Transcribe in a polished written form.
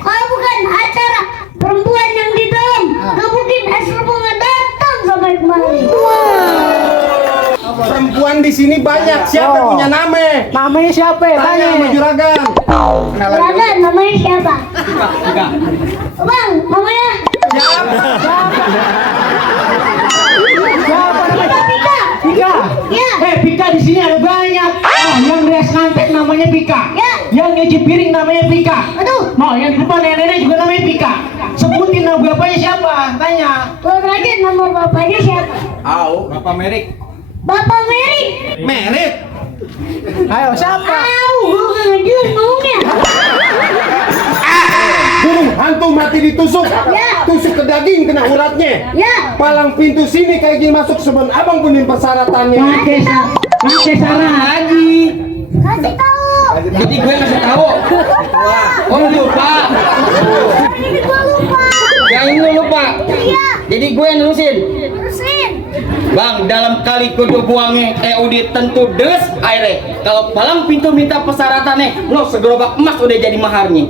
Kalau bukan acara perempuan yang di dalam kemudian Esther Bunga datang sampai kemari. Perempuan di sini banyak. Siapa yang punya nama? Namanya siapa? Tanya sama juragan. Juragan namanya siapa? Bang, namanya Pika. Pika. Ya. Pika di sini ada banyak. Oh, yang beres ngantek namanya Pika. Ya. Yang nyuci piring namanya Pika. Aduh. Oh, yang di depan nenek-nenek juga namanya Pika. Sebutin nama bapaknya siapa? Tanya. Baru aja nama bapaknya siapa? Bapak Merik. Bapak Mary. Merit. Ayo, siapa? Gue gak ngajuin ngomongnya. Burung hantu mati ditusuk. Ya. Tusuk ke daging kena uratnya. Ya. Palang pintu sini kayak gini masuk sebelum abang punya persyaratannya. Pakai sarang haji. Kasih tahu. Jadi gue ngasih tahu. Oh lu lupa. Ini gue lupa. Yang ini lu lupa. Iya. Jadi gue yang nulisin. Terusin. Bang, dalam kali kudu buangnya EUD tentu des airnya. Kalau palang pintu minta persyaratannya, lo segerobak emas udah jadi maharnya.